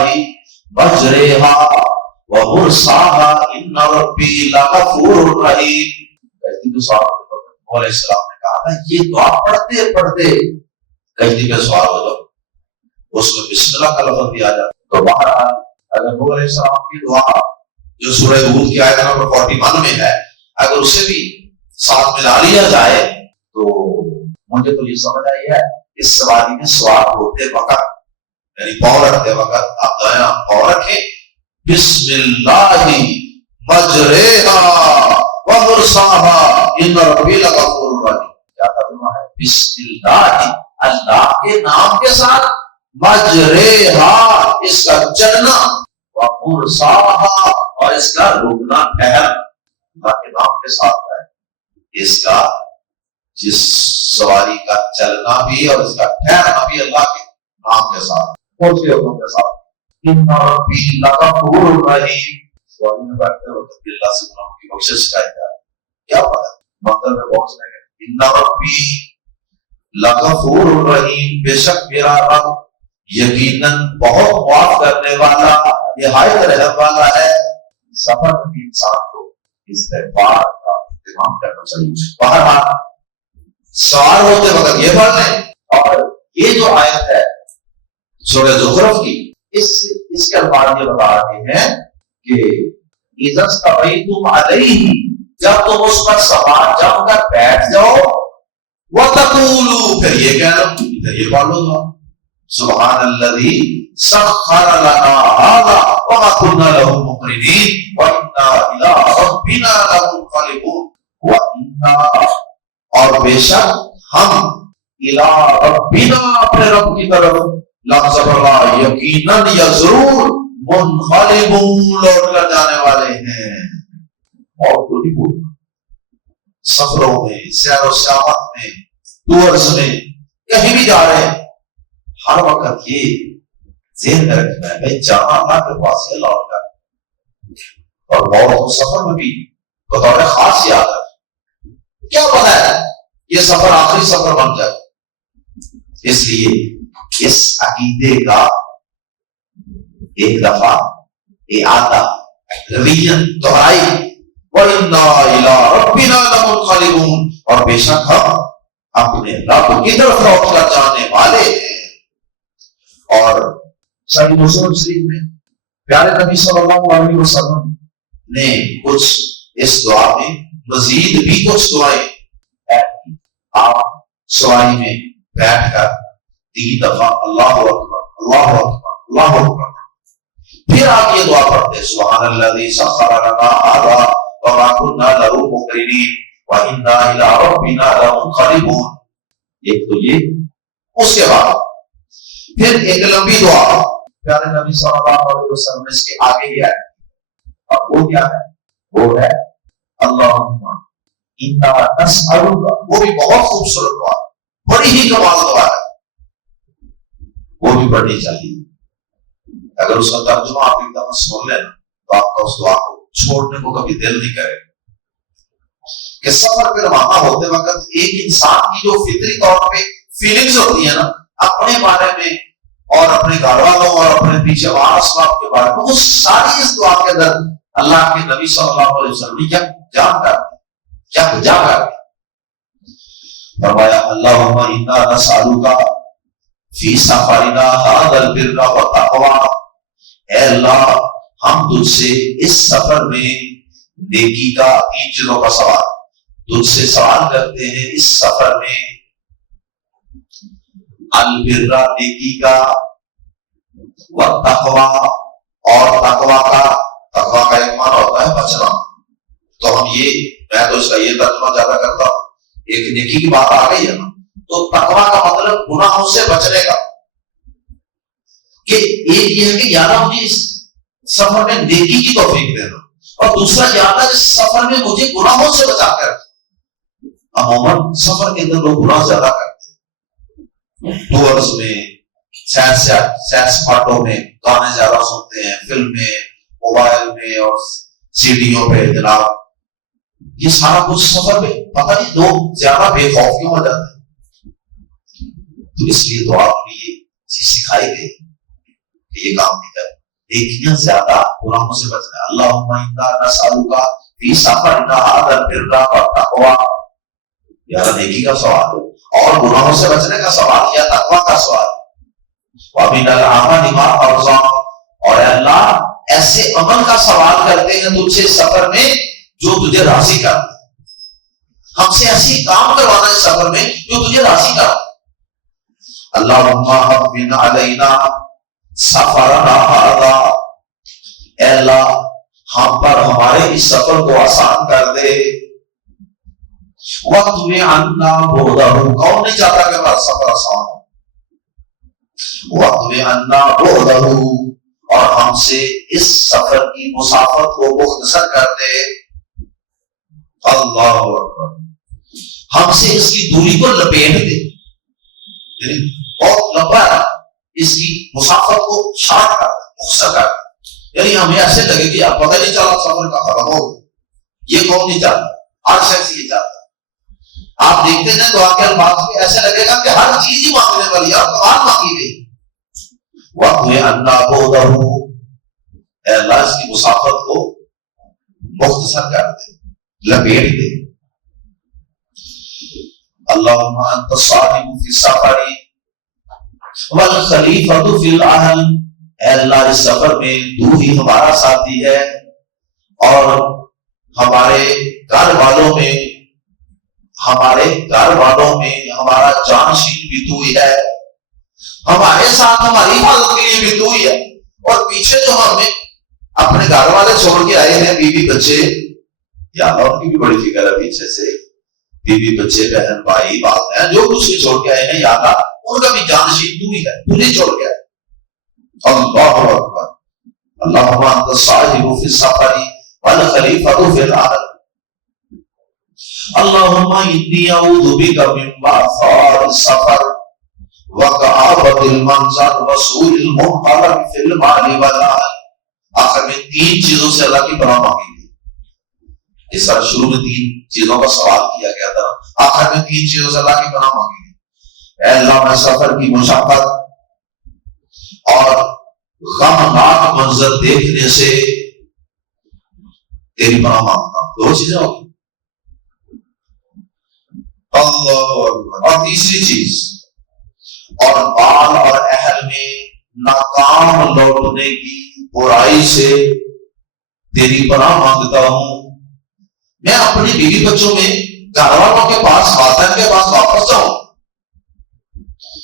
مجريها ومرساها ان ربي لغفور رحيم. کشتی میں سوار ہوتے وقت نوح علیہ السلام نے کہا تھا یہ دعا پڑھتے پڑھتے کشتی میں سوار ہو جاؤ. اس میں بسم اللہ کا لفظ بھی آ جاتا. تو بہرحال اگر نوح علیہ السلام کی دعا جو سورہ ہود کی آیت نمبر 41 میں ہے اگر اسے بھی ساتھ ملا لیا جائے تو مجھے تو یہ سمجھ آئی ہے اس سواری میں سوار ہوتے وقت یعنی پاؤں رکھتے وقت آپ دائیں پاؤں رکھیں بسم اللہ مجریہا ومرساہا ان ربی لغفور رحیم. کیا ترجمہ ہے؟ بسم اللہ, اللہ کے نام کے ساتھ, مجریہا اس کا چلنا, ومرساہا اور اس کا رکنا ٹھہرنا. اللہ کے نام کے ساتھ ہے اس کا, جس سواری کا چلنا بھی اور اس کا ٹھہرنا بھی اللہ کے نام کے ساتھ, اس کے حکم کے ساتھ. ان ربی لغفور رحیم. سواری میں بیٹھتے وقت اللہ سے گناہوں کی بخشش کا ہے. کیا پتہ منزل میں پہنچنے کے ان ربی لغفور رحیم, بے شک میرا رب یقیناً بہت معاف کرنے والا نہایت رحم والا ہے. سفر میں بھی انسان کو استغفار کا اہتمام کرنا چاہیے. بہرحال سوار ہوتے وقت یہ پڑھ لیں. اور یہ جو آیت ہے سورہ زخرف کی, اس کے الفاظ یہ بتا رہے ہیں کہ اذا استویتم علیہ, جب تم اس پر سوار جم کر بیٹھ جاؤ, وتقولوا, پھر یہ کہہ لو, پھر یہ پڑھ لو سبحان الذی سخر لنا هذا وما كنا له مقرنین وانا الى ربنا لمنقلبون. وانا, اور بے شک ہم الى ربنا, اپنے رب کی طرف, لفظ اللہ یقیناً یا ضرور, منقلبون, لوٹ کر جانے والے ہیں. اور تو نہیں بولنا سفروں میں, سیر و سیاحت میں, ٹورز میں, کہیں بھی جا رہے ہیں ہر وقت یہ ذہن میں رکھنا ہے بھائی جانا اللہ کے پاس ہی لوٹ کر. اور بہت سفر میں بھی بطور خاص یاد ہے, کیا پتہ ہے یہ سفر آخری سفر بن جائے. اس لیے اس عقیدے کا ایک دفعہ اعادہ رویت دہرائی, وَإِنَّا إِلَىٰ رَبِّنَا لَمُنْقَلِبُونَ, اور بے شک ہم اپنے رب کی طرف لوٹ کر جانے والے ہیں. اور صحیح مسلم شریف میں پیارے نبی صلی اللہ علیہ وسلم نے کچھ اس دعا میں مزید بھی کچھ دعائیں آپ سواری میں بیٹھ کر 3 دفعہ اللہ اکبر اللہ اکبر اللہ اکبر, پھر آپ یہ دعا پڑھتے سبحان الذی سخر لنا هذا وما كنا له مقرنین وانا الى ربنا لمنقلبون. ایک تو یہ, اس کے بعد پھر ایک لمبی دعا پیارے نبی صلی اللہ علیہ وسلم نے اس کے آگے ہی ہے. اب وہ کیا ہے؟ وہ ہے اللہم انا نسألک, وہ بھی بہت خوبصورت دعا, بڑی ہی کمال دعا ہے, وہ بھی پڑھنی چاہیے. اگر اس کا ترجمہ آپ ایک دم سن لیں تو آپ کا اس دعا کو چھوڑنے کو کبھی دل نہیں کرے. کہ سفر پہ روانہ ہوتے وقت ایک انسان کی جو فطری طور پہ فیلنگز ہوتی ہیں نا اپنے بارے میں اور اپنے گھر والوں اور اپنے پیچھے وارث باپ کے بارے میں, وہ ساری اس دعا کے اندر اللہ کے نبی صلی اللہ علیہ وسلم نے کیا جان کر کیا جا کر فرمایا اللہم انا نسألک فی سفرنا ھذا البر والتقوی, اے اللہ ہم تجھ سے اس سفر میں نیکی کا 3 چیزوں کا سوال تجھ سے سوال کرتے ہیں. اس سفر میں البرا نیکی کا، والتقوی اور تقوی کا. تقوی کا ایک معنی ہوتا ہے بچنا. تو ہم میں تو اس کا یہ ترجمہ زیادہ کرتا ہوں. ایک نیکی کی بات آ گئی ہے نا، تو تقوی کا مطلب گناہوں سے بچنے کا. کہ ایک یہ ہے کہ یا اللہ مجھے اس سفر میں نیکی کی توفیق دینا، اور دوسرا یا اللہ اس سفر میں مجھے گناہوں سے بچا کر. عموماً سفر کے اندر لوگ گناہ زیادہ کرتے ہیں. ٹورز میں، سیر سپاٹوں میں گانے زیادہ سنتے ہیں، فلم میں، موبائل میں اور سیڈیوں پہ. جناب یہ سارا کچھ سفر میں پتہ نہیں لوگ زیادہ بے خوف کیوں ہو جاتے ہیں. تو اس لیے تو آپ کو یہ چیز سکھائی گئی کہ یہ کام نہیں کرے. نیکیاں زیادہ گناہوں سے بچنا ہے. اللہم انا نسألک فی سفرنا ھذا البر والتقوی. یا نیکی کا سوال اور گناہوں سے بچنے کا سوال یا تقوی کا سوال. وَمِنَ الْعَمَلِ مَا تَرْضَىٰ. اور اے اللہ ایسے عمل کا سوال کرتے ہیں تجھ سے سفر میں جو تجھے راضی کر دے. ہم سے ایسی کام کروانا ہے سفر میں جو تجھے راضی کر دے. اللہم حوّن علینا سفرنا ھذا. اے اللہ ہم پر ہمارے اس سفر کو آسان کر دے. وَاطْوِ عَنَّا بُعْدَهُ. کون نہیں چاہتا کہ ہمارا سفر آسان ہو. وَاطْوِ عَنَّا بُعْدَهُ. اور ہم سے اس سفر کی مسافت کو مختصر کر دے. اللہ اکبر. ہم سے اس کی دوری کو لپیٹ دے. یعنی بہت لمبا ہے، اس کی مسافت کو شارٹ کر دے، مختصر کر دے. یعنی ہمیں ایسے لگے کہ اب پتہ نہیں چلا سفر کا ختم ہو گیا. یہ کون نہیں چاہتا؟ ہر شخص یہ چاہتا. آپ دیکھتے ہیں دعا کے الفاظ میں ایسے لگے گا کہ ہر چیز ہی مانگنے والی ہے اور قرآن مانگی گئی. وَاطْوِ عَنَّا بُعْدَهُ. اے اللہ اس کی مسافت کو مختصر کر دے، لپیٹ دے. اللہم انت الصاحب فی السفر والخلیفۃ فی الاہل. اے اللہ اس سفر میں تو ہی ہمارا ساتھی ہے اور ہمارے گھر والوں میں ہمارا جانشین بھی تو ہی ہے. ہمارے ساتھ ہماری حفاظت کے لیے بھی تو ہی ہے. اور پیچھے جو ہمیں اپنے گھر والے چھوڑ کے آئے ہیں، بیوی بچے، یا اللہ ان کی بھی بڑی فکر ہے پیچھے سے. بیوی بچے، بہن بھائی، والدین، جو کچھ بھی چھوڑ کے آئے ہیں، یا اللہ ان کا بھی جانشین تو ہی ہے، تو نہیں چھوڑ کے آئے. اللہ اکبر. اللہم انت الصاحب فی السفر والخلیفۃ فی الاہل. اللہم انی اعوذ بک من بعثاء السفر وکآبۃ المنظر وسوء المنقلب فی المال والاہل. آخر میں 3 چیزوں سے اللہ کی پناہ مانگی گئی. اس طرح شروع میں 3 چیزوں کا سوال کیا گیا تھا، آخر میں 3 چیزوں سے اللہ کی پناہ مانگی گئی. اے اللہ میں سفر کی مشقت اور غمناک منظر دیکھنے سے تیری پناہ مانگتا ہوں. 2 چیزیں ہوگی. اور تیسری چیز، اور مال اور اہل میں ناکام لوٹنے کی برائی سے تیری پناہ مانگتا ہوں. میں اپنی بیوی بچوں میں گھر والوں کے پاس، والدین کے پاس واپس جاؤں،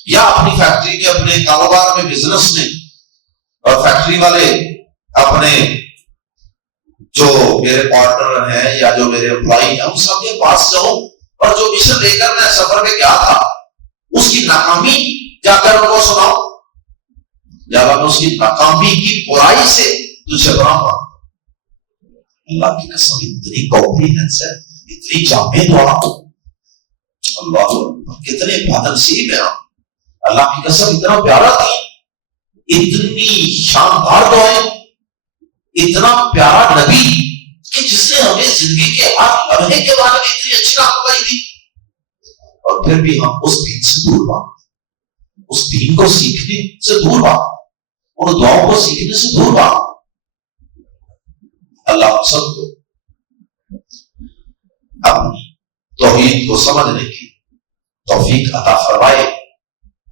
یا اپنی فیکٹری کے اپنے کاروبار میں، بزنس میں، اور فیکٹری والے اپنے جو میرے پارٹنر ہیں یا جو میرے امپلائی ہیں ان سب کے پاس جاؤں، اور جو مشن لے کر میں سفر میں گیا تھا اس کی ناکامی جا کر ان کو سناؤں. یا اللہ اس کی ناکامی کی برائی سے تجھے پناہ مانگتا ہوں. اللہ کی قسم اتنی کمپلیٹنس ہے، اتنی جامع دعا. اللہ کتنے بادنصیب ہیں ہم. اللہ کی قسم اتنا پیارا تھی، اتنی شاندار دعائیں، اتنا پیارا نبی کہ جس نے ہمیں زندگی کے ہر لمحے کے بارے میں اتنی اچھی رہنمائی دی، اور پھر بھی ہم اس دین سے دور بھاگتے، اس دین کو سیکھنے سے دور بھاگتے، ان دعاؤں کو سیکھنے سے دور بھاگتے. اللہ ہم سب کو اپنی توحید کو سمجھنے کی توفیق عطا فرمائے.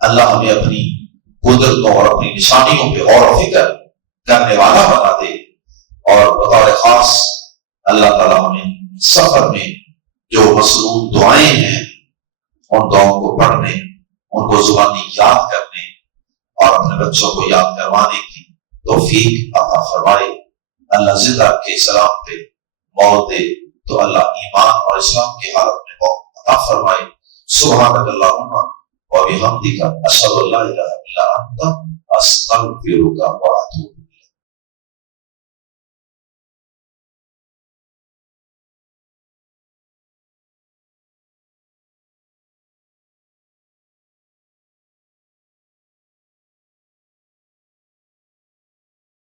اللہ ہمیں اپنی قدرتوں اور اپنی نشانیوں پہ غور و فکر کرنے والا بنا دے. اور بطور خاص اللہ تعالیٰ ہمیں سفر میں جو مصنون دعائیں ہیں ان دعاؤں کو پڑھنے، ان کو زبانی یاد کرنے اور اپنے بچوں کو یاد کروانے کی توفیق عطا فرمائے۔ اللہ زندہ کے سلام پہ موت دے تو اللہ ایمان اور اسلام کی حالت میں موت عطا فرمائے۔ سبحانک اللہم و بحمدک اشہد ان لا الہ الا انت استغفرک و